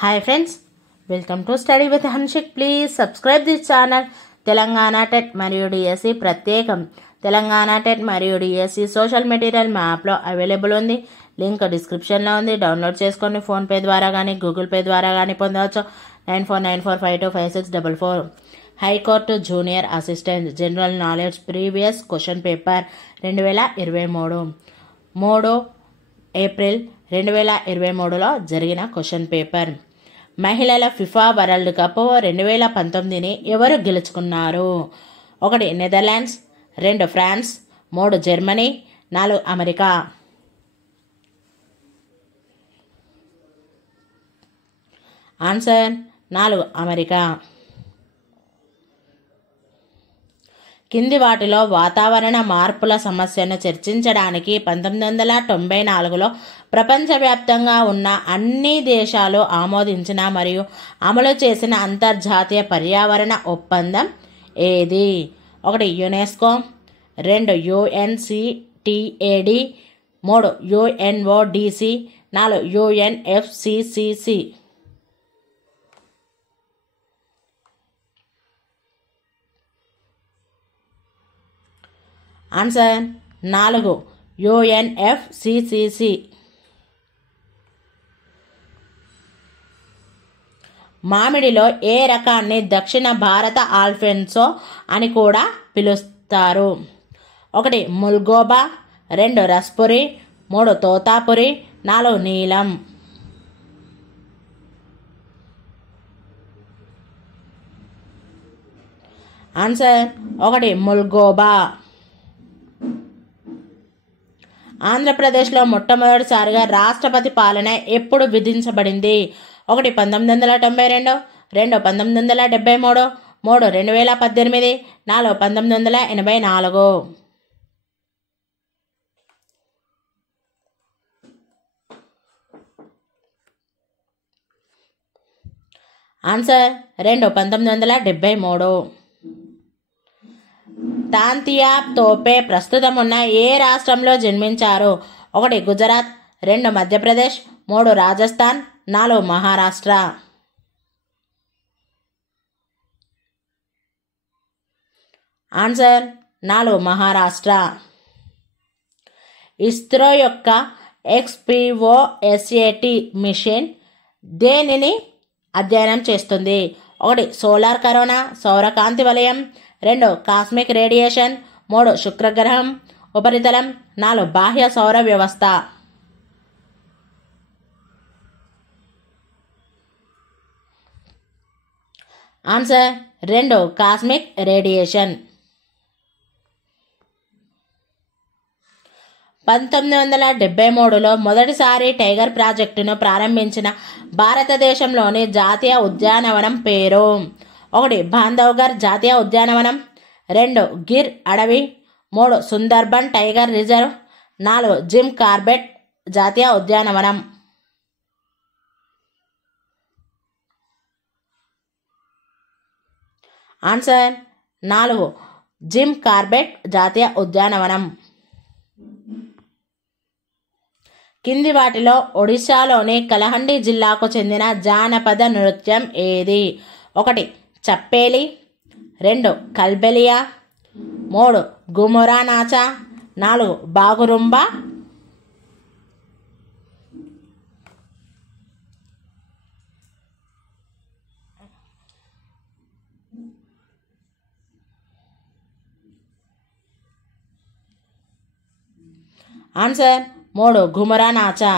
Hi friends, welcome to Study with Hanshik. Please subscribe this channel. Telangana TET మరియు DSC ప్రత్యేకం. Telangana TET మరియు DSC social material మా యాప్లో available ఉంది. లింక్ డిస్క్రిప్షన్లో ఉంది. డౌన్లోడ్ చేసుకొని ఫోన్పే ద్వారా కానీ గూగుల్ పే ద్వారా కానీ పొందవచ్చు. 9494525644. High court junior assistant general knowledge previous question paper 2023 3 April 2023లో జరిగిన క్వశ్చన్ పేపర్. మహిళల ఫిఫా వరల్డ్ కప్ 2019ని ఎవరు గెలుచుకున్నారు? 1 Netherlands, 2 France, 3 Germany, 4 America. Answer 4 America. కింది వాటిలో వాతావరణ మార్పుల సమస్యను చర్చించడానికి 1994లో ప్రపంచవ్యాప్తంగా ఉన్న అన్ని దేశాలు ఆమోదించిన మరియు అమలు చేసిన అంతర్జాతీయ పర్యావరణ ఒప్పందం ఏది? 1 UNESCO, 2 UNCTAD, 3 UNODC, 4 UNFCCC. Answer 4 UNFCCC. మామిడిలో ఏ రకాన్ని దక్షిణ భారత ఆల్ఫెన్సో అని కూడా పిలుస్తారు? 1 ముల్గోబా, 2 రస్పురి, 3 తోతాపురి, 4 నీలం. ఆన్సర్ 1 ముల్గోబా. ఆంధ్రప్రదేశ్లో మొట్టమొదటిసారిగా రాష్ట్రపతి పాలన ఎప్పుడు విధించబడింది? 1 1992, 2 1973, 3 2018, 4 1984. ఆన్సర్ 2 1973. తాంతియా తోపే ప్రస్తుతం ఉన్న ఏ రాష్ట్రంలో జన్మించారు? 1 గుజరాత్, 2 మధ్యప్రదేశ్, 3 రాజస్థాన్, 4 మహారాష్ట్ర. ఆన్సర్ 4 మహారాష్ట్ర. ఇస్రో యొక్క ఎక్స్పిఓఎస్ఏటి మిషన్ దేనిని అధ్యయనం చేస్తుంది? 1 సోలార్ కరోనా సౌరకాంతి వలయం, 2 కాస్మిక్ రేడియేషన్, 3 శుక్రగ్రహం ఉపరితలం, 4 బాహ్య సౌర వ్యవస్థ. Answer 2 cosmic radiation. 1973లో మొదటిసారి టైగర్ ప్రాజెక్టును ప్రారంభించిన భారతదేశంలోని జాతీయ ఉద్యానవనం పేరు? 1 బాంధవ్గర్ జాతీయ ఉద్యానవనం, 2 గిర్ అడవి, 3 Sundarban tiger reserve, 4 Jim Corbett జాతీయ ఉద్యానవనం. ఆన్సర్ 4 జిమ్ కార్బెట్ జాతీయ ఉద్యానవనం. కింది వాటిలో ఒడిశాలోని కలహండి జిల్లాకు చెందిన జానపద నృత్యం ఏది? 1 చప్పేలి, 2 కల్బెలియా, 3 గుమురా నాచా, 4 బాగురుంబా. ఆన్సర్ 3 గుమురా నాచా.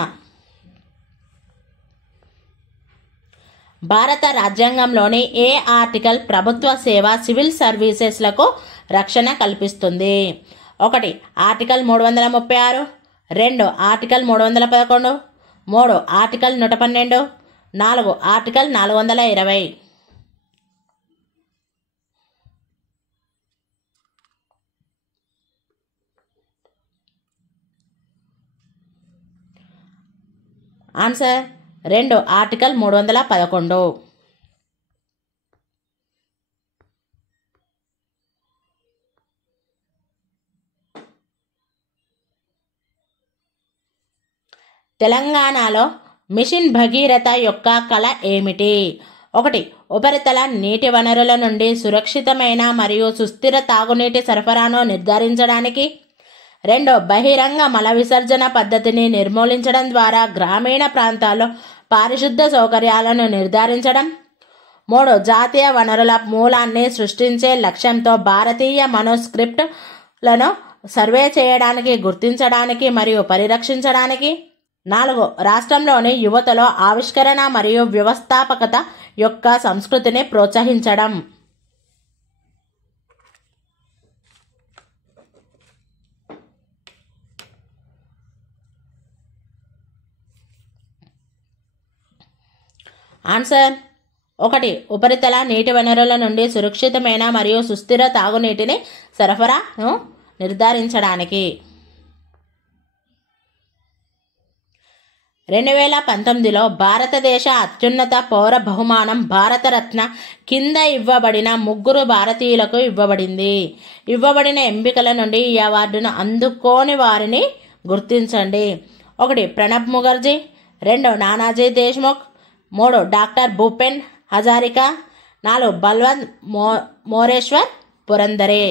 భారత రాజ్యాంగంలోని ఏ ఆర్టికల్ ప్రభుత్వ సేవ సివిల్ సర్వీసెస్లకు రక్షణ కల్పిస్తుంది? 1 article 336, 2 article 311, 3 article 112, 4 article 420. Answer 2 article 311. తెలంగాణలో మిషన్ భగీరథ యొక్క కళ ఏమిటి? 1. ఉపరితల నీటి వనరుల నుండి సురక్షితమైన మరియు సుస్థిర తాగునీటి సరఫరాను నిర్ధారించడానికి. 2. బహిరంగ మల విసర్జన పద్ధతిని నిర్మూలించడం ద్వారా గ్రామీణ ప్రాంతాల్లో పారిశుద్ధ సౌకర్యాలను నిర్ధారించడం. 3. జాతీయ వనరుల మూలాన్ని సృష్టించే లక్ష్యంతో భారతీయ మనోస్క్రిప్ట్లను సర్వే చేయడానికి, గుర్తించడానికి మరియు పరిరక్షించడానికి. 4. రాష్ట్రంలోని యువతలో ఆవిష్కరణ మరియు వ్యవస్థాపకత యొక్క సంస్కృతిని ప్రోత్సహించడం. ఆన్సర్ 1. ఉపరితల నీటి వనరుల నుండి సురక్షితమైన మరియు సుస్థిర తాగునీటిని సరఫరాను నిర్ధారించడానికి. 2019లో భారతదేశ అత్యున్నత పౌర బహుమానం భారతరత్న కింద ఇవ్వబడిన 3 భారతీయులకు ఇవ్వబడింది. ఇవ్వబడిన ఎంపికల నుండి ఈ అవార్డును అందుకోని వారిని గుర్తించండి. 1. Pranab Mukherjee. 2. Nanaji Deshmukh. 3. Doctor Bhupen Hazarika. 4. Balwant Moreshwar Purandare.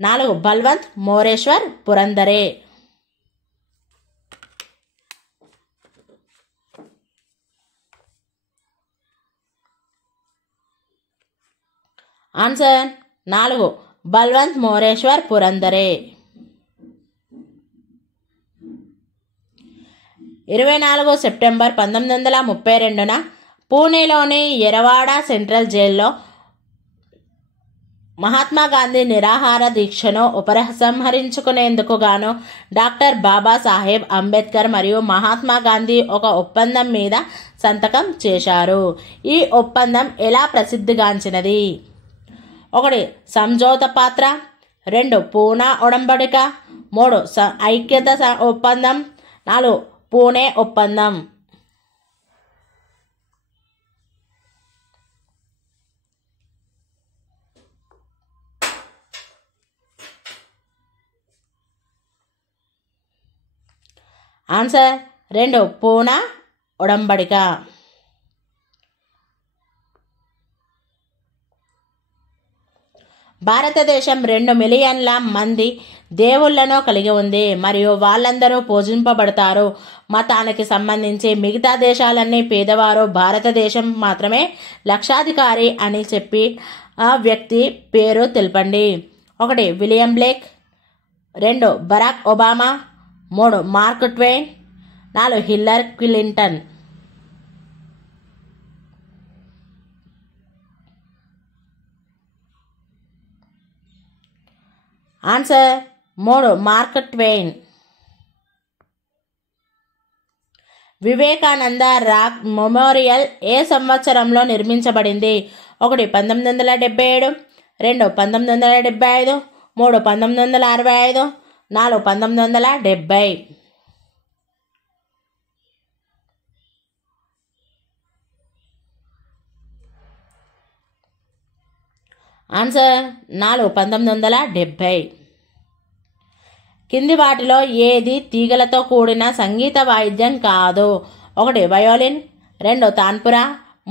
4. Balwant Moreshwar Purandare. Answer 4. Balwant Moreshwar Purandare. 24 September 1932న పూణేలోని ఎరవాడ సెంట్రల్ జైల్లో మహాత్మా గాంధీ నిరాహార దీక్షను ఉపసంహరించుకునేందుకు గాను డాక్టర్ బాబాసాహెబ్ అంబేద్కర్ మరియు మహాత్మా గాంధీ ఒక ఒప్పందం మీద సంతకం చేశారు. ఈ ఒప్పందం ఎలా ప్రసిద్ధిగాంచినది? 1. సంజోత పాత్ర. 2. పూనా ఒడంబడిక. 3. ఐక్యత ఒప్పందం. 4. పూణే ఒప్పందం. ఆన్సర్ 2. పూనా ఒడంబడిక. భారతదేశం 2 మిలియన్ల మంది దేవుళ్లను కలిగి ఉంది మరియు వాళ్ళందరూ పూజింపబడతారు. మతానికి సంబంధించి మిగతా దేశాలన్నీ పేదవారు. భారతదేశం మాత్రమే లక్షాధికారి అని చెప్పి ఆ వ్యక్తి పేరు తెలపండి. 1. William Blake. 2. Barack Obama. 3. Mark Twain. 4. Hillary Clinton. Answer 3. Mark Twain. Vivekananda rock memorial ఏ సంవత్సరంలో నిర్మించబడింది? 1. 1977. 2. 1975. 3. 1965. 4. 1970. ఆన్సర్ 4. 1970. కింది వాటిలో ఏది తీగలతో కూడిన సంగీత వాయిద్యం కాదు? 1. వయోలిన్. 2. తాన్పురా.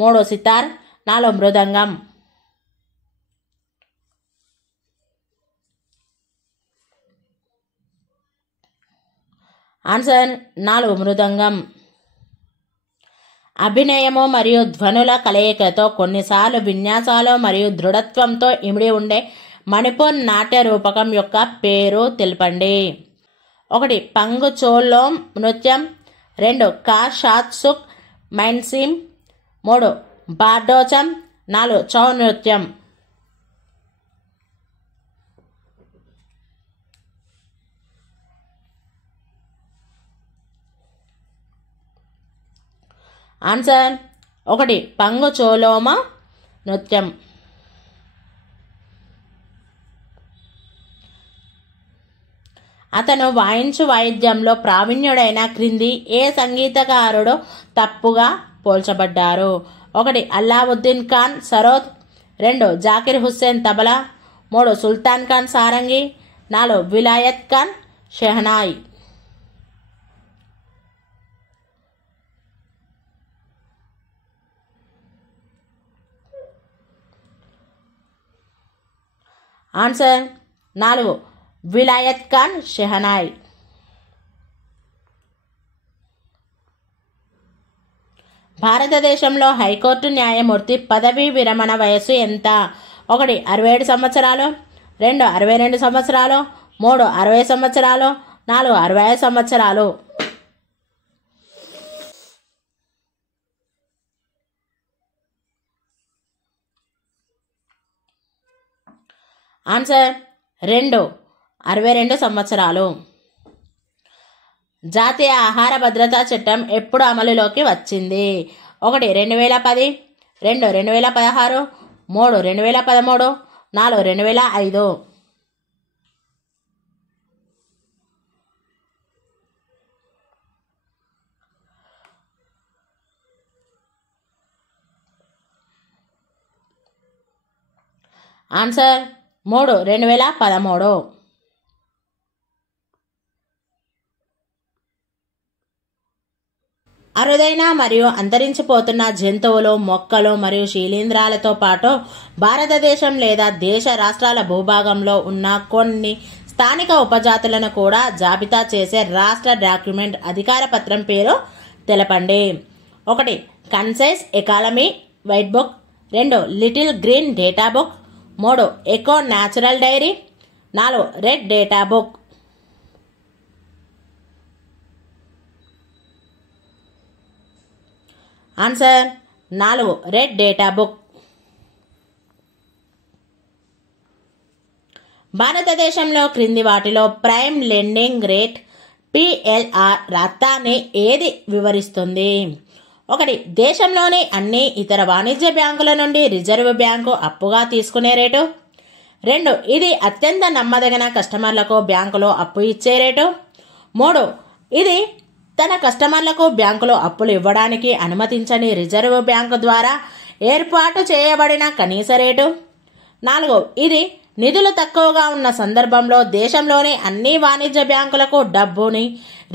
3. సితార్. 4. మృదంగం. ఆన్సర్ 4. మృదంగం. అభినయము మరియు ధ్వనుల కలయికతో కొన్నిసార్లు విన్యాసాలు మరియు దృఢత్వంతో ఇమిడి ఉండే మణిపూర్ నాట్య రూపకం యొక్క పేరు తెలపండి. 1. పంగు చోలోం నృత్యం. 2. కా షాత్సుక్ మైన్సిమ్. 3. బార్డోచం. 4. చౌ నృత్యం. ఆన్సర్ 1. పంగు చోలోమ నృత్యం. అతను వాయించు వాయిద్యంలో ప్రావీణ్యుడైన క్రింది ఏ సంగీతకారుడు తప్పుగా పోల్చబడ్డారు? 1. అల్లావుద్దీన్ ఖాన్ సరోద్. 2. జాకిర్ హుస్సేన్ తబలా. 3. సుల్తాన్ ఖాన్ సారంగి. 4. విలాయత్ ఖాన్ షెహనాయ్. ఆన్సర్ 4 విలాయత్ ఖాన్ షెహనాయ్. భారతదేశంలో హైకోర్టు న్యాయమూర్తి పదవీ విరమణ వయస్సు ఎంత? 1 67 సంవత్సరాలు, 2 62 సంవత్సరాలు, 3 60 సంవత్సరాలు, 4 65 సంవత్సరాలు. ఆన్సర్ 2 62 సంవత్సరాలు. జాతీయ ఆహార భద్రతా చట్టం ఎప్పుడు అమలులోకి వచ్చింది? 1 2010, 2 2016, 3 2013, 4 2005. ఆన్సర్ 3 2013. అరుదైన మరియు అంతరించిపోతున్న జంతువులు, మొక్కలు మరియు శిలీంధ్రాలతో పాటు భారతదేశం లేదా దేశ రాష్ట్రాల భూభాగంలో ఉన్న కొన్ని స్థానిక ఉపజాతులను కూడా జాబితా చేసే రాష్ట్ర డాక్యుమెంట్ అధికార పత్రం పేరు తెలపండి. 1 concise economy white book, 2 little green data book, 3 eco natural diary, 4 red data book. Answer 4 red data book. భారతదేశంలో క్రింది వాటిలో ప్రైమ్ లెండింగ్ రేట్ PLR రాష్ట్రాన్ని ఏది వివరిస్తుంది? 1 దేశంలోని అన్ని ఇతర వాణిజ్య బ్యాంకుల నుండి రిజర్వ్ బ్యాంకు అప్పుగా తీసుకునే రేటు, 2 ఇది అత్యంత నమ్మదగిన కస్టమర్లకు బ్యాంకులో అప్పు ఇచ్చే రేటు, 3 ఇది తన కస్టమర్లకు బ్యాంకులో అప్పులు ఇవ్వడానికి అనుమతించని రిజర్వ్ బ్యాంకు ద్వారా ఏర్పాటు చేయబడిన కనీస రేటు, 4 ఇది నిధులు తక్కువగా ఉన్న సందర్భంలో దేశంలోని అన్ని వాణిజ్య బ్యాంకులకు డబ్బుని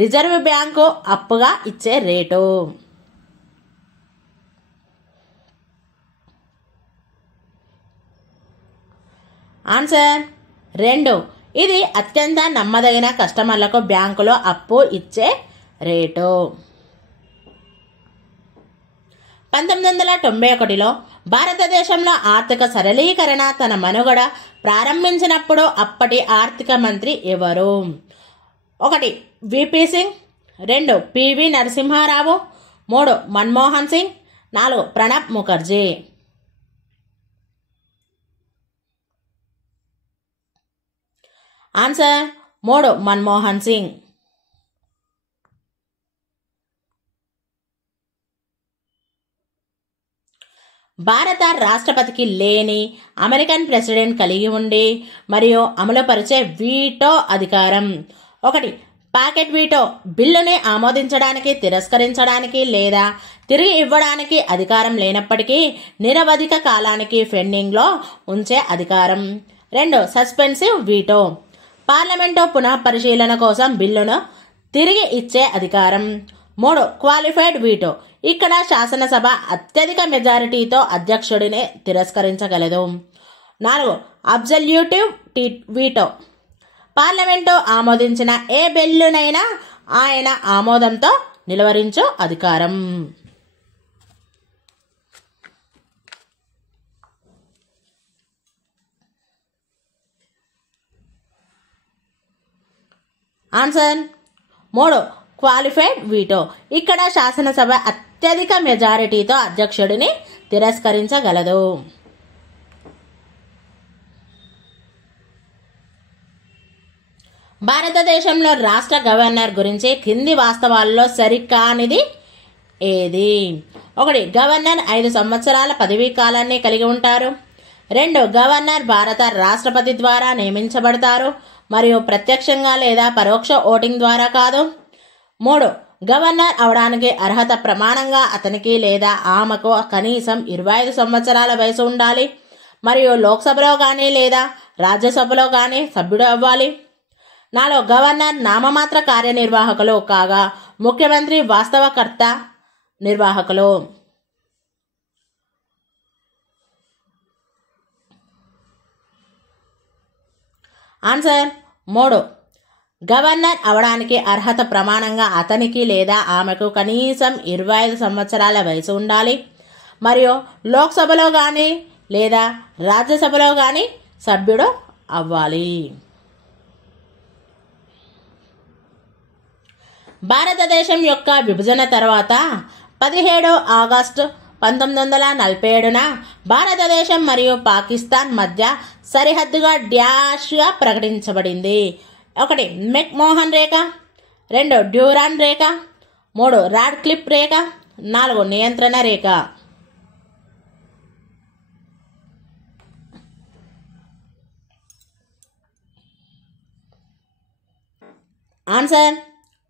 రిజర్వ్ బ్యాంకు అప్పుగా ఇచ్చే రేటు. ఆన్సర్ 2 ఇది అత్యంత నమ్మదగిన కస్టమర్లకు బ్యాంకులో అప్పు ఇచ్చే రేటు. 1991లో భారతదేశంలో ఆర్థిక సరళీకరణ తన మనుగడ ప్రారంభించినప్పుడు అప్పటి ఆర్థిక మంత్రి ఎవరు? 1 VP Singh, 2 PV Narasimha Rao, 3 Manmohan Singh, 4 Pranab Mukherjee. Answer 3 Manmohan Singh. భారత రాష్ట్రపతికి లేని అమెరికన్ ప్రెసిడెంట్ కలిగి ఉండి మరియు అమలుపరిచే వీటో అధికారం. 1 పాకెట్ వీటో బిల్లుని ఆమోదించడానికి, తిరస్కరించడానికి లేదా తిరిగి ఇవ్వడానికి అధికారం లేనప్పటికీ నిరవధిక కాలానికి పెండింగ్లో ఉంచే అధికారం. 2 సస్పెన్సివ్ వీటో పార్లమెంటు పునః పరిశీలన కోసం బిల్లును తిరిగి ఇచ్చే అధికారం. 3 క్వాలిఫైడ్ వీటో ఇక్కడ శాసనసభ అత్యధిక మెజారిటీతో అధ్యక్షుడిని తిరస్కరించగలదు. 4 అబ్సల్యూటివ్ వీటో పార్లమెంటు ఆమోదించిన ఏ బిల్లునైనా ఆయన ఆమోదంతో నిలువరించు అధికారం. ఆన్సర్ 3 క్వాలిఫైడ్ వీటో ఇక్కడ శాసనసభ అత్యధిక మెజారిటీతో అధ్యక్షుడిని తిరస్కరించగలదు. భారతదేశంలో రాష్ట్ర గవర్నర్ గురించి కింది వాస్తవాల్లో సరికానిది ఏది? 1 గవర్నర్ 5 సంవత్సరాల పదవీ కాలాన్ని కలిగి ఉంటారు. 2 గవర్నర్ భారత రాష్ట్రపతి ద్వారా నియమించబడతారు మరియు ప్రత్యక్షంగా లేదా పరోక్ష ఓటింగ్ ద్వారా కాదు. 3 గవర్నర్ అవడానికి అర్హత ప్రమాణంగా అతనికి లేదా ఆమెకు కనీసం 25 సంవత్సరాల వయసు ఉండాలి మరియు లోక్సభలో కానీ లేదా రాజ్యసభలో కానీ సభ్యుడు అవ్వాలి. 4 గవర్నర్ నామమాత్ర కార్యనిర్వాహకులు కాగా ముఖ్యమంత్రి వాస్తవకర్త నిర్వాహకులు. ఆన్సర్ 3. గవర్నర్ అవడానికి అర్హత ప్రమాణంగా అతనికి లేదా ఆమెకు కనీసం 25 సంవత్సరాల వయసు ఉండాలి మరియు లోక్సభలో కానీ లేదా రాజ్యసభలో కానీ సభ్యుడు అవ్వాలి. భారతదేశం యొక్క విభజన తర్వాత 17 ఆగస్టు 1947న భారతదేశం మరియు పాకిస్తాన్ మధ్య సరిహద్దుగా డ్యాష్గా ప్రకటించబడింది. 1. మెక్మోహన్ రేఖ, 2. డ్యూరాన్ రేఖ, 3. రాడ్క్లిఫ్ రేఖ, 4. నియంత్రణ రేఖ. ఆన్సర్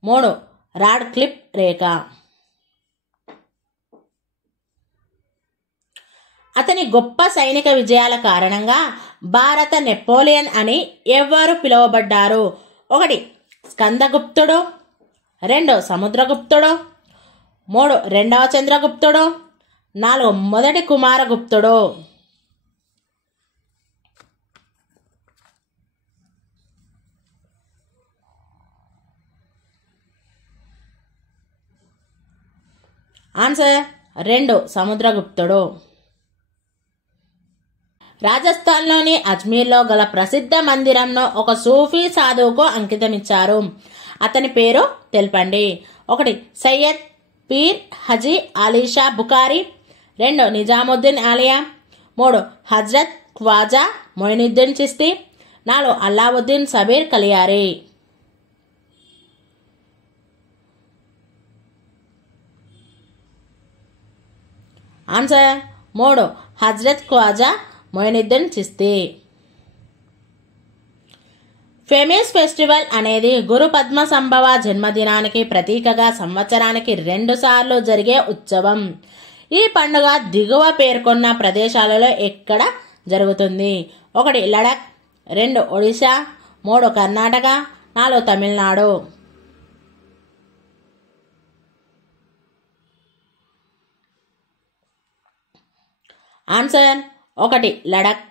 3. రాడ్క్లిఫ్ రేఖ. అతని గొప్ప సైనిక విజయాల కారణంగా భారత నెపోలియన్ అని ఎవరు పిలువబడ్డారు? 1. స్కందగుప్తుడు, 2. సముద్రగుప్తుడు, 3. రెండవ చంద్రగుప్తుడు, 4. మొదటి కుమారగుప్తుడు. ఆన్సర్ 2. సముద్రగుప్తుడు. రాజస్థాన్లోని అజ్మీర్లో గల ప్రసిద్ధ మందిరంను ఒక సూఫీ సాధువుకు అంకితమిచ్చారు. అతని పేరు తెలపండి. 1. సయ్యద్ పీర్ హజీ అలీషా బుఖారీ, 2. నిజాముద్దీన్ ఆలియా, 3. హజ్రత్ ఖ్వాజా మొయినుద్దీన్ చిస్తీ, 4. అల్లావుద్దీన్ సబీర్ కలియారీ. ఆన్సర్ 3. హజ్రత్ ఖ్వాజా మొయినుద్దీన్ చిస్తీ. ఫెమిస్ ఫెస్టివల్ అనేది గురు పద్మ సంభవ జన్మదినానికి ప్రతీకగా సంవత్సరానికి 2 సార్లు జరిగే ఉత్సవం. ఈ పండుగ దిగువ పేర్కొన్న ప్రదేశాలలో ఎక్కడ జరుగుతుంది? 1. లడఖ్, 2. ఒడిశా, 3. కర్ణాటక, 4. తమిళనాడు. ఆన్సర్ 1. లడఖ్.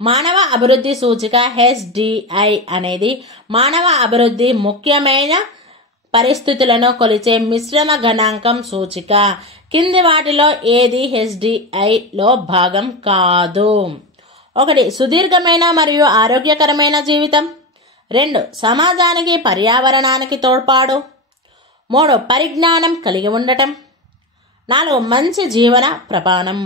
మానవ అభివృద్ధి సూచిక HDI అనేది మానవ అభివృద్ధి ముఖ్యమైన పరిస్థితులను కొలిచే మిశ్రమ గణాంకం సూచిక. కింది వాటిలో ఏది HDIలో భాగం కాదు? 1. సుదీర్ఘమైన మరియు ఆరోగ్యకరమైన జీవితం, 2. సమాజానికి పర్యావరణానికి తోడ్పాటు, 3. పరిజ్ఞానం కలిగి ఉండటం, 4. మంచి జీవన ప్రమాణం.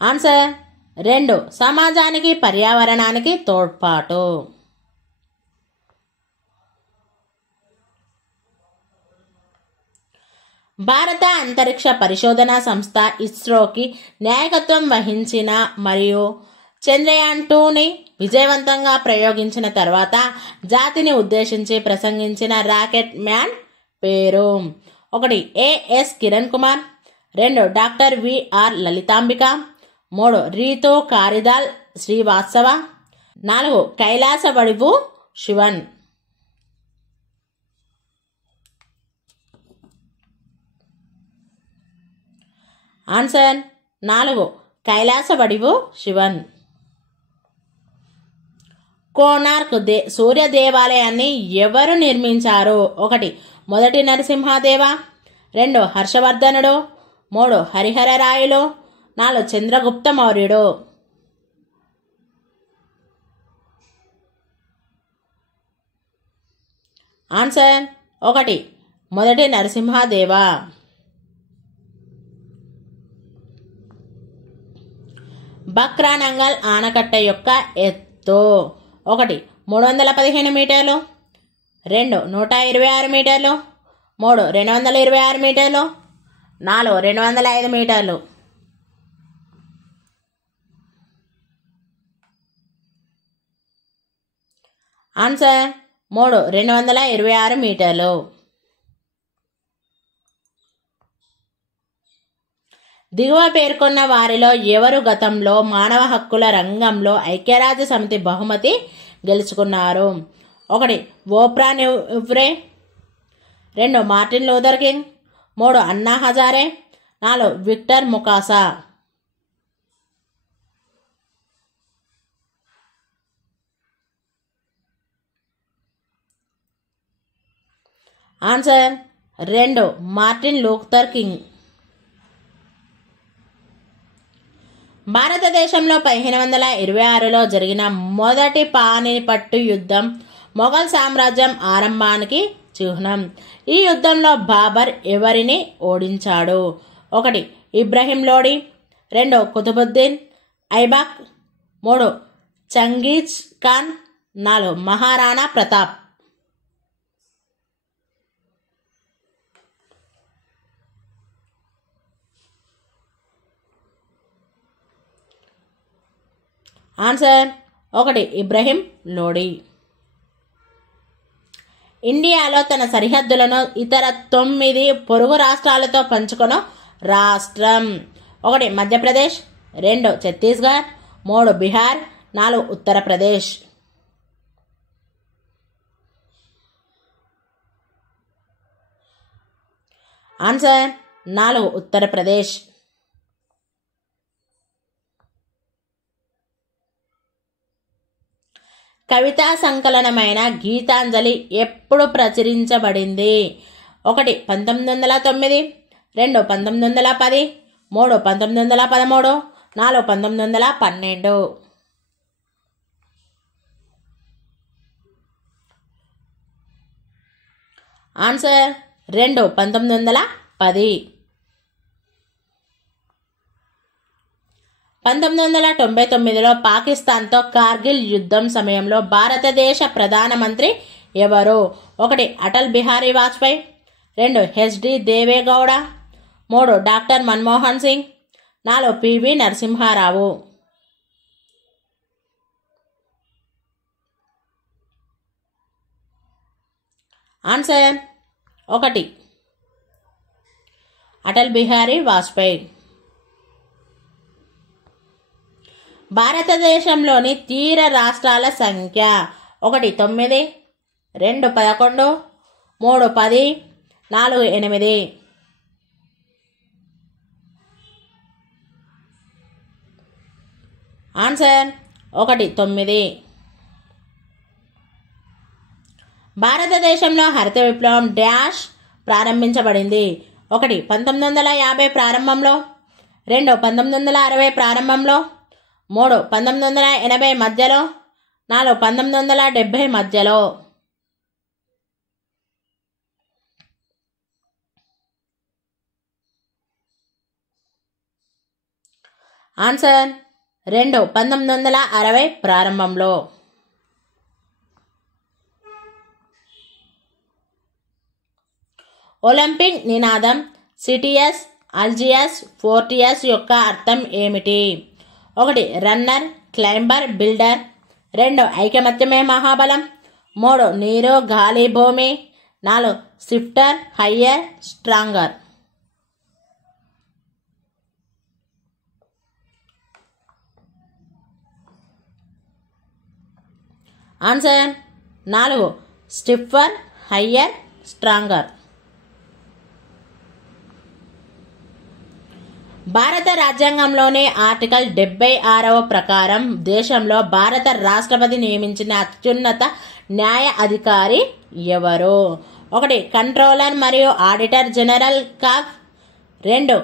ఆన్సర్ 2. సమాజానికి పర్యావరణానికి తోడ్పాటు. భారత అంతరిక్ష పరిశోధనా సంస్థ ఇస్రోకి నాయకత్వం వహించిన మరియు చంద్రయాన్-2ని విజయవంతంగా ప్రయోగించిన తర్వాత జాతిని ఉద్దేశించి ప్రసంగించిన రాకెట్ మ్యాన్ పేరు? 1. AS Kiran Kumar, 2. Doctor VR Lalithambika, 3. Ritu Karidhal Srivastava, 4. Kailasa Vadivoo Sivan. Answer 4. Kailasa Vadivoo Sivan. Konark Surya దేవాలయాన్ని ఎవరు నిర్మించారు? 1. మొదటి నరసింహదేవ, 2. హర్షవర్ధనుడు, 3. హరిహర రాయలు, 4. చంద్రగుప్త మౌర్యుడు. ఆన్సర్ 1. మొదటి నరసింహదేవ. బక్రానంగల్ ఆనకట్ట యొక్క ఎత్తు? 1. 315 మీటర్లు, 2. 126 మీటర్లు, 3. 226 మీటర్లు, 4. 205 మీటర్లు. ఆన్సర్ 3. 226 మీటర్లు. దిగువ పేర్కొన్న వారిలో ఎవరు గతంలో మానవ హక్కుల రంగంలో ఐక్యరాజ్య సమితి బహుమతి గెలుచుకున్నారు? 1. Oprah Winfrey, 2 Martin Luther King, 3 Anna Hazare, 4 Victor Mukasa. Answer 2 Martin Luther King. భారతదేశంలో 1526లో జరిగిన మొదటి పానిపట్టు యుద్ధం మొఘల్ సామ్రాజ్యం ఆరంభానికి చిహ్నం. ఈ యుద్ధంలో బాబర్ ఎవరిని ఓడించాడు? 1 ఇబ్రహీం లోడి, 2 కుతుబుద్దీన్ ఐబక్, 3 చంగీజ్ ఖాన్, 4 మహారాణా ప్రతాప్. ఆన్సర్ 1 ఇబ్రహీం లోడి. ఇండియాలో తన సరిహద్దులను ఇతర 9 పొరుగు రాష్ట్రాలతో పంచుకొను రాష్ట్రం. 1 మధ్యప్రదేశ్, 2 ఛత్తీస్గఢ్, 3 బీహార్, 4 ఉత్తరప్రదేశ్. ఆన్సర్ 4 ఉత్తరప్రదేశ్. కవితా సంకలనమైన గీతాంజలి ఎప్పుడు ప్రచురించబడింది? 1 1909, 2 1910, 3 1913, 4 1912. ఆన్సర్ 2 1910. 1999లో పాకిస్తాన్తో కార్గిల్ యుద్ధం సమయంలో భారతదేశ ప్రధానమంత్రి ఎవరు? 1 Atal Bihari Vajpayee, 2 HD Deve Gowda, 3 doctor Manmohan Singh, 4 PV Narasimha Rao. Answer 1 Atal Bihari Vajpayee. భారతదేశంలోని తీర రాష్ట్రాల సంఖ్య: 1 9, 2 11, 3 10, 4 8. ఆన్సర్ 1 9. భారతదేశంలో హరిత విప్లవం డాష్ ప్రారంభించబడింది? 1 1950 ప్రారంభంలో, 2 1960 ప్రారంభంలో, 3 1980 మధ్యలో, 4 1970 మధ్యలో. ఆన్సర్ 2 1960 ప్రారంభంలో. ఒలింపిక్ నినాదం సిటియస్, అల్జియస్, ఫోర్టియస్ యొక్క అర్థం ఏమిటి? 1 రన్నర్, క్లైంబర్, బిల్డర్, 2 ఐకమత్యమే మహాబలం, 3 నీరు, గాలి, భూమి, 4 swifter, higher, stronger. Answer 4 stiffer, higher, stronger. భారత రాజ్యాంగంలోని ఆర్టికల్ 76వ ప్రకారం దేశంలో భారత రాష్ట్రపతి నియమించిన అత్యున్నత న్యాయ అధికారి ఎవరు? 1 కంట్రోలర్ మరియు auditor general CAG, 2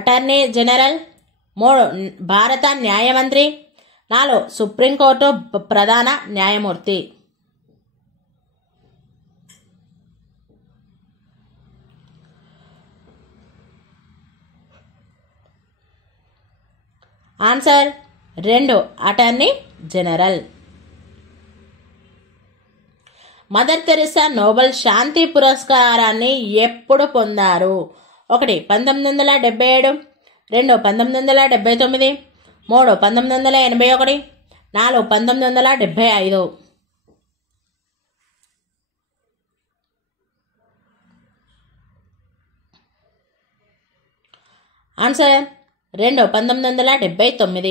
attorney general, 3 భారత న్యాయమంత్రి, 4 సుప్రీంకోర్టు ప్రధాన న్యాయమూర్తి. Answer 2 attorney general. Mother Teresa Nobel శాంతి పురస్కారాన్ని ఎప్పుడు పొందారు? 1 1977, 2 1979, 3 1981, 4 1975. ఆన్సర్ 2 1979.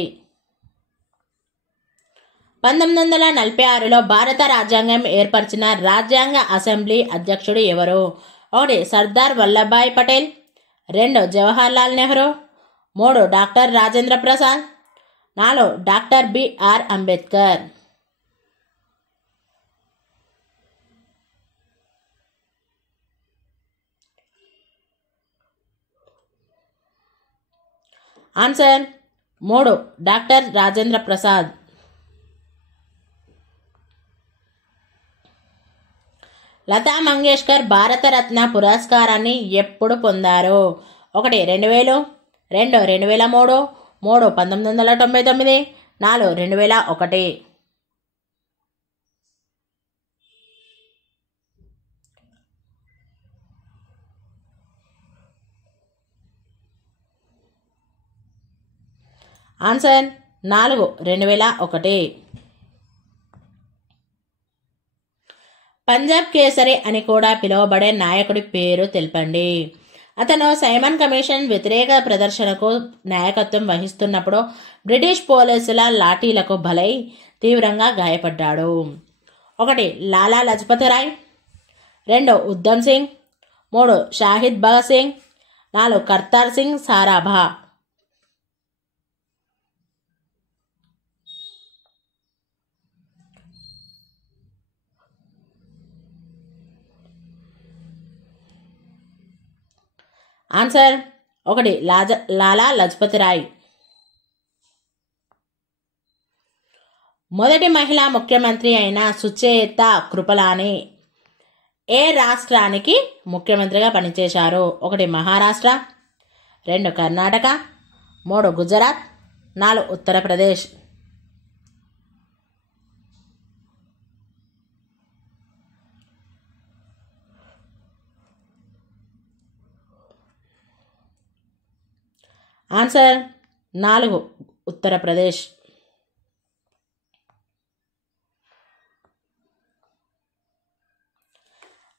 1946లో భారత రాజ్యాంగం ఏర్పరిచిన రాజ్యాంగ అసెంబ్లీ అధ్యక్షుడు ఎవరు? 1 Sardar Vallabhbhai Patel, 2 Jawaharlal Nehru, 3 doctor Rajendra Prasad, 4 doctor BR Ambedkar. Answer 3 doctor Rajendra Prasad. Lata Mangeshkar Bharat Ratna పురస్కారాన్ని ఎప్పుడు పొందారు? 1 2000, 2 2003, 3 1999, 4 2001. ఆన్సర్ 4 2001. పంజాబ్ కేసరి అని కూడా పిలువబడే నాయకుడి పేరు తెలపండి. అతను సైమన్ కమిషన్ వ్యతిరేక ప్రదర్శనకు నాయకత్వం వహిస్తున్నప్పుడు బ్రిటిష్ పోలీసుల లాఠీలకు బలై తీవ్రంగా గాయపడ్డాడు. 1 లాలా లజపత్ రాయ్, 2 ఉద్దమ్ సింగ్, 3 షాహిద్ భగత్ సింగ్, 4 కర్తార్ సింగ్ సారాభా. ఆన్సర్ 1 లాలా లజపత్ రాయ్. మొదటి మహిళా ముఖ్యమంత్రి అయిన సుచేత కృపలాని ఏ రాష్ట్రానికి ముఖ్యమంత్రిగా పనిచేశారు? 1 మహారాష్ట్ర, 2 కర్ణాటక, 3 గుజరాత్, 4 ఉత్తరప్రదేశ్. ఆన్సర్ 4 ఉత్తరప్రదేశ్.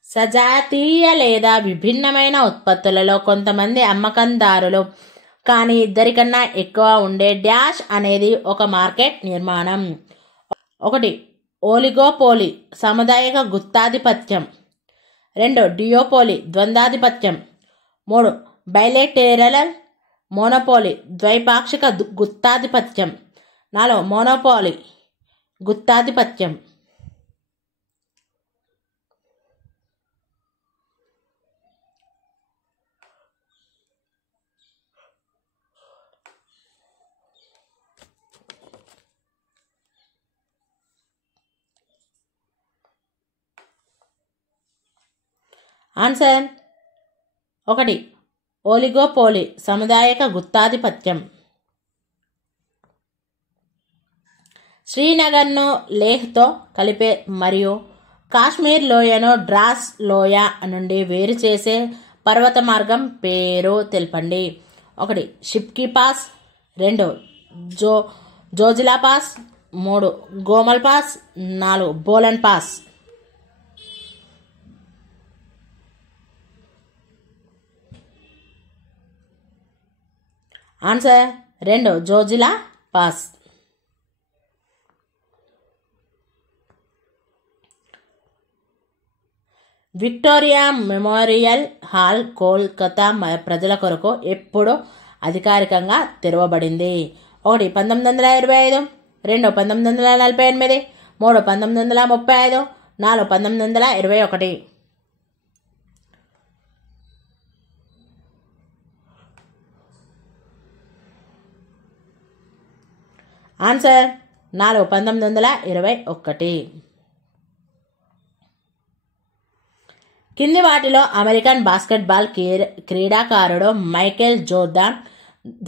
సజాతీయ లేదా విభిన్నమైన ఉత్పత్తులలో కొంతమంది అమ్మకందారులు కానీ ఇద్దరికన్నా ఎక్కువ ఉండే డాష్ అనేది ఒక మార్కెట్ నిర్మాణం. 1 ఓలిగోపోలి సాముదాయిక గుత్తాధిపత్యం, 2 డియోపోలి ద్వంద్వాధిపత్యం, 3 బైలేటరల్ మోనోపోలి ద్వైపాక్షిక గుత్తాధిపత్యం, 4 మోనోపోలి గుత్తాధిపత్యం. ఆన్సర్ 1 ఓలిగోపోలి సాముదాయిక గుత్తాధిపత్యం. శ్రీనగర్ను లేహ్తో కలిపే మరియు కాశ్మీర్ లోయను ద్రాస్ లోయ నుండి వేరు చేసే పర్వత మార్గం పేరు తెలపండి. 1 Shipki pass, 2 Zojila pass, 3 Gomal pass, 4 Bolan pass. Answer 2 Zojila pass. Victoria memorial hall Kolkata ప్రజల కొరకు ఎప్పుడు అధికారికంగా తెరవబడింది? 1 1925, 2 1948, 3 1935, 4 1921. ఆన్సర్ 4 1921. కింది వాటిలో అమెరికన్ బాస్కెట్బాల్ క్రీడాకారుడు మైకేల్ జోర్డాన్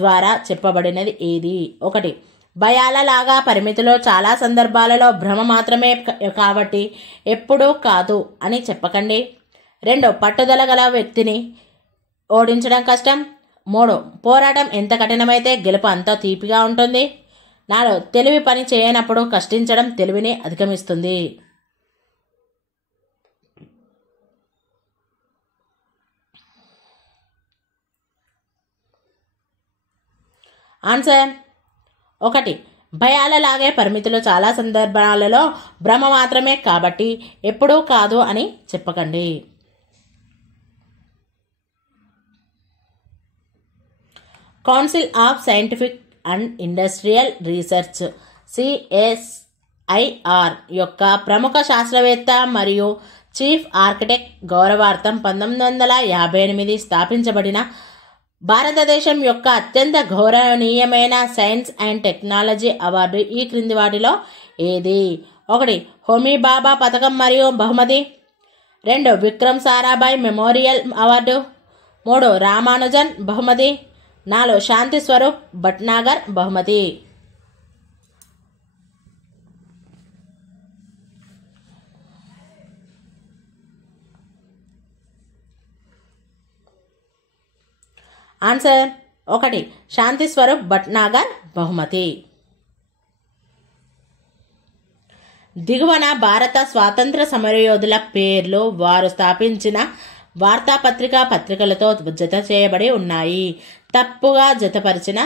ద్వారా చెప్పబడినది ఏది? 1 భయాల లాగా పరిమితిలో చాలా సందర్భాలలో భ్రమ మాత్రమే కాబట్టి ఎప్పుడూ కాదు అని చెప్పకండి. 2 పట్టుదల గల వ్యక్తిని ఓడించడం కష్టం. 3 పోరాటం ఎంత కఠినమైతే గెలుపు అంత తీపిగా ఉంటుంది. 4 తెలివి పని చేయనప్పుడు కష్టించడం తెలివిని అధిగమిస్తుంది. ఆన్సర్ 1 భయాలలాగే పరిమితులు చాలా సందర్భాలలో భ్రమ మాత్రమే, కాబట్టి ఎప్పుడూ కాదు అని చెప్పకండి. Council of scientific and industrial research CSIR యొక్క ప్రముఖ శాస్త్రవేత్త మరియు చీఫ్ ఆర్కిటెక్ట్ గౌరవార్థం 1958 స్థాపించబడిన భారతదేశం యొక్క అత్యంత గౌరవనీయమైన సైన్స్ అండ్ టెక్నాలజీ అవార్డు ఈ క్రింది వాటిలో ఏది? 1 హోమీ బాబా పథకం మరియు బహుమతి, 2 విక్రమ్ సారాభాయ్ మెమోరియల్ అవార్డు, 3 రామానుజన్ బహుమతి, 4 శాంతి స్వరూప్ భట్నాగర్ బహుమతి. ఆన్సర్ 1 శాంతి స్వరూప్ భట్నాగర్ బహుమతి. దిగువన భారత స్వాతంత్ర సమరయోధుల పేర్లు వారు స్థాపించిన వార్తాపత్రిక పత్రికలతో జత చేయబడి ఉన్నాయి. తప్పుగా జతపరిచిన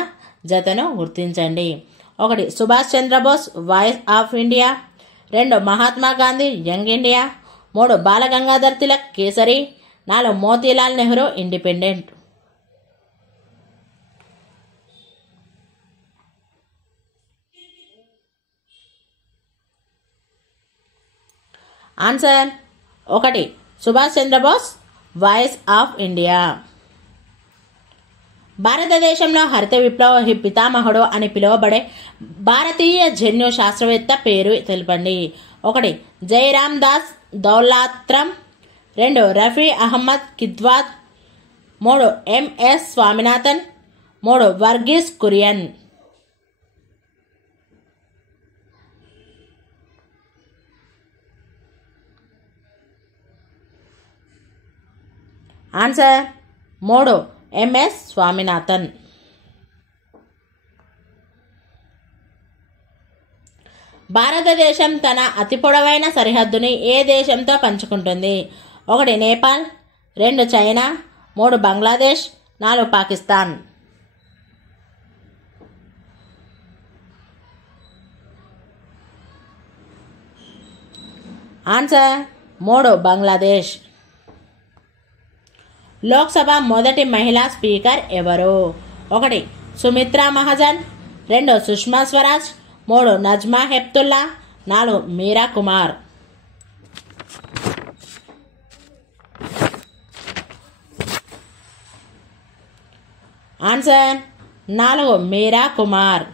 జతను గుర్తించండి. 1 Subhash Chandra Bose voice of India, 2 Mahatma Gandhi young India, 3 Balagangadhar Tilak Kesari, 4 Motilal Nehru independent. Answer 1 Subhash Chandra Bose voice of India. భారతదేశంలో హరిత విప్లవ పితామహుడు అని పిలువబడే భారతీయ జన్యు శాస్త్రవేత్త పేరు తెలపండి. 1 Jairam Das Daulatram, 2 Rafi Ahmed Kidwai, 3 MS Swaminathan, 3 Verghese Kurien. Answer 3 MS Swaminathan. భారతదేశం తన అతి పొడవైన సరిహద్దుని ఏ దేశంతో పంచుకుంటుంది? 1 నేపాల్, 2 చైనా, 3 బంగ్లాదేశ్, 4 పాకిస్తాన్. ఆన్సర్ 3 బంగ్లాదేశ్. లోక్సభ మొదటి మహిళా స్పీకర్ ఎవరు? 1 సుమిత్రా మహాజన్, 2 సుష్మా స్వరాజ్, 3 నజ్మా హెప్తుల్లా, 4 మీరా కుమార్. ఆన్సర్ 4 మీరా కుమార్.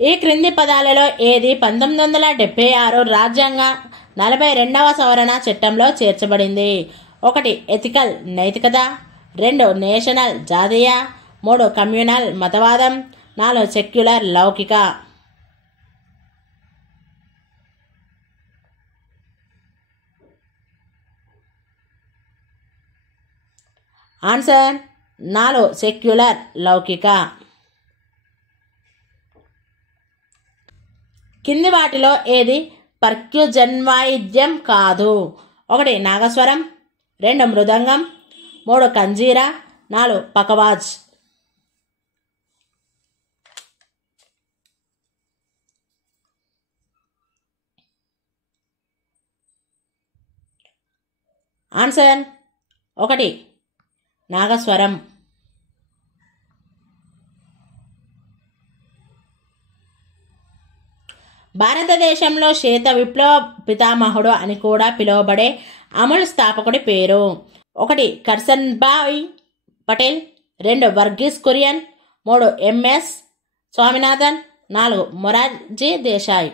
ఈ క్రింది పదాలలో ఏది 1976 రాజ్యాంగ 42వ సవరణ చట్టంలో చేర్చబడింది? 1 ఎథికల్ నైతికత, 2 నేషనల్ జాతీయ, 3 కమ్యూనల్ మతవాదం, 4 సెక్యులర్ లౌకిక. ఆన్సర్ 4 సెక్యులర్ లౌకిక. కింది వాటిలో ఏది పర్క్యుజన్వాయిద్యం కాదు? 1 నాగస్వరం, 2 మృదంగం, 3 కంజీరా, 4 పకవాజ్. ఆన్సర్ 1 నాగస్వరం. భారతదేశంలో శ్వేత విప్లవ పితామహుడు అని కూడా పిలువబడే అమూల్ స్థాపకుడి పేరు? 1 కర్సన్భాయ్ పటేల్, 2 వర్గీస్ కురియన్, 3 MS స్వామినాథన్, 4 Morarji Desai.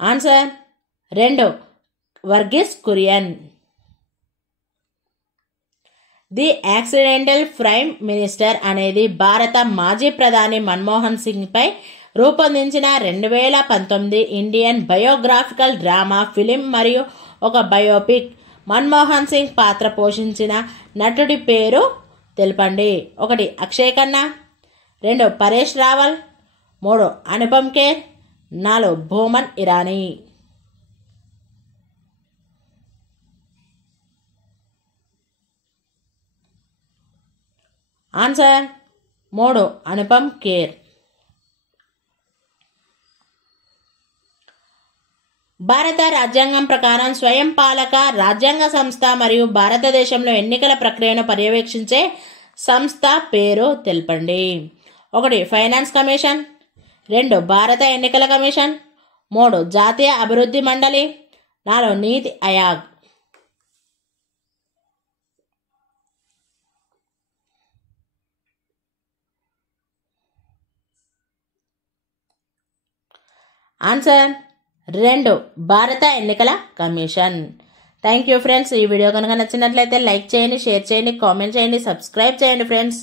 Answer 2 Verghese Kurien. The accidental prime minister అనేది భారత మాజీ ప్రధాని మన్మోహన్ సింగ్ పై రూపొందించిన 2019 ఇండియన్ బయోగ్రాఫికల్ డ్రామా ఫిలిం మరియు ఒక బయోపిక్. మన్మోహన్ సింగ్ పాత్ర పోషించిన నటుడి పేరు తెలపండి. 1 అక్షయ్ ఖన్నా, 2 పరేష్ రావల్, 3 అనుపమ్ ఖేర్, 4 బోమన్ ఇరానీ. ఆన్సర్ 3 అనుపమ్ ఖేర్. భారత రాజ్యాంగం ప్రకారం స్వయం పాలక రాజ్యాంగ సంస్థ మరియు భారతదేశంలో ఎన్నికల ప్రక్రియను పర్యవేక్షించే సంస్థ పేరు తెలపండి. 1 ఫైనాన్స్ కమిషన్, 2 భారత ఎన్నికల కమిషన్, 3 జాతీయ అభివృద్ధి మండలి, 4 నీతి ఆయోగ్. ఆన్సర్ 2 భారత ఎన్నికల కమిషన్. Thank you friends. ఈ వీడియో కనుక నచ్చినట్లయితే లైక్ చేయండి, షేర్ చేయండి, కామెంట్ చేయండి, సబ్స్క్రైబ్ చేయండి ఫ్రెండ్స్.